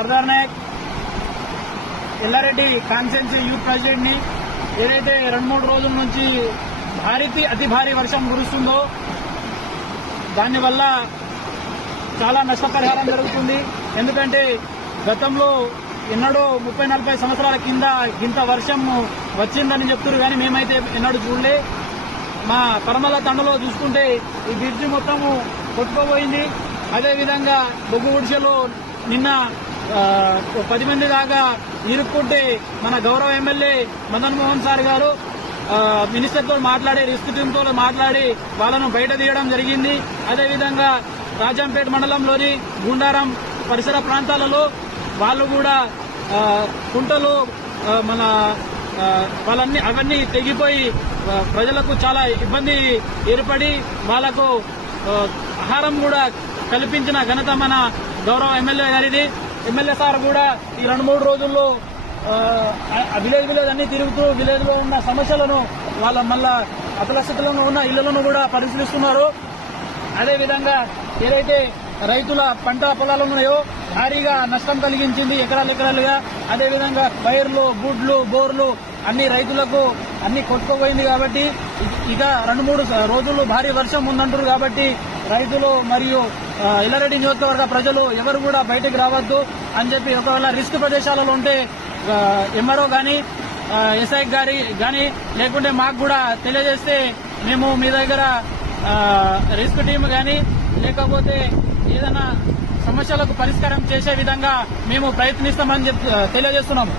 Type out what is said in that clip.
Sardar Nayak Yellareddy constituency youth president ని. ఏదైతే 2-3 రోజుల నుంచి అతి భారీ వర్షం కురుస్తుందో దానివల్ల చాలా నష్టపరిహారం జరుగుతుంది. ఎందుకంటే గతంలో ఎన్నడూ 30-40 సంవత్సరాల కింద ఇంత వర్షం వచ్చిందని చెప్తున్నారు, కానీ మేమైతే ఎన్నడూ చూడలే. మా పరమల తండలో చూసుకుంటే ఈ బ్రిడ్జి మొత్తము కొట్టుకోబోయింది. అదేవిధంగా బొగ్గు గుడిసెలో నిన్న 10 మంది దాకా ఇరుక్కుంటే మన గౌరవ ఎమ్మెల్యే మదన్ మోహన్ సార్ గారు మినిస్టర్తో మాట్లాడి రిస్క్ టీంతో మాట్లాడి వాళ్ళను బయట తీయడం జరిగింది. అదేవిధంగా రాజంపేట మండలంలోని గుండారం పరిసర ప్రాంతాలలో వాళ్ళు కూడా కుంటలు మన అవన్నీ తెగిపోయి ప్రజలకు చాలా ఇబ్బంది ఏర్పడి వాళ్లకు ఆహారం కూడా కల్పించిన ఘనత మన గౌరవ ఎమ్మెల్యే గారిది. ఎమ్మెల్యే సార్ కూడా ఈ 2-3 రోజుల్లో విలేజ్ అన్ని తిరుగుతూ విలేజ్ లో ఉన్న సమస్యలను వాళ్ళ మళ్ళా అతలస్థితులను ఉన్న ఇళ్లను కూడా పరిశీలిస్తున్నారు. అదేవిధంగా ఏదైతే రైతుల పంట పొలాలు ఉన్నాయో భారీగా నష్టం కలిగించింది ఎకరాలుగా. అదేవిధంగా వైర్లు, గుడ్లు, బోర్లు అన్ని రైతులకు అన్ని కొట్టుకుపోయింది. కాబట్టి ఇక 2-3 రోజులు భారీ వర్షం ఉందంటారు. కాబట్టి రైతులు మరియు ఎల్లారెడ్డి నియోజకవర్గ ప్రజలు ఎవరు కూడా బయటకు రావద్దు అని చెప్పి, ఒకవేళ రిస్క్ ప్రదేశాలలో ఉంటే ఎంఆర్ఓ గాని ఎస్ఐ గారి గాని లేకుంటే మాకు కూడా తెలియజేస్తే మేము మీ దగ్గర రిస్క్ టీం గాని లేకపోతే ఏదైనా సమస్యలకు పరిష్కారం చేసే విధంగా మేము ప్రయత్నిస్తామని తెలియజేస్తున్నాము.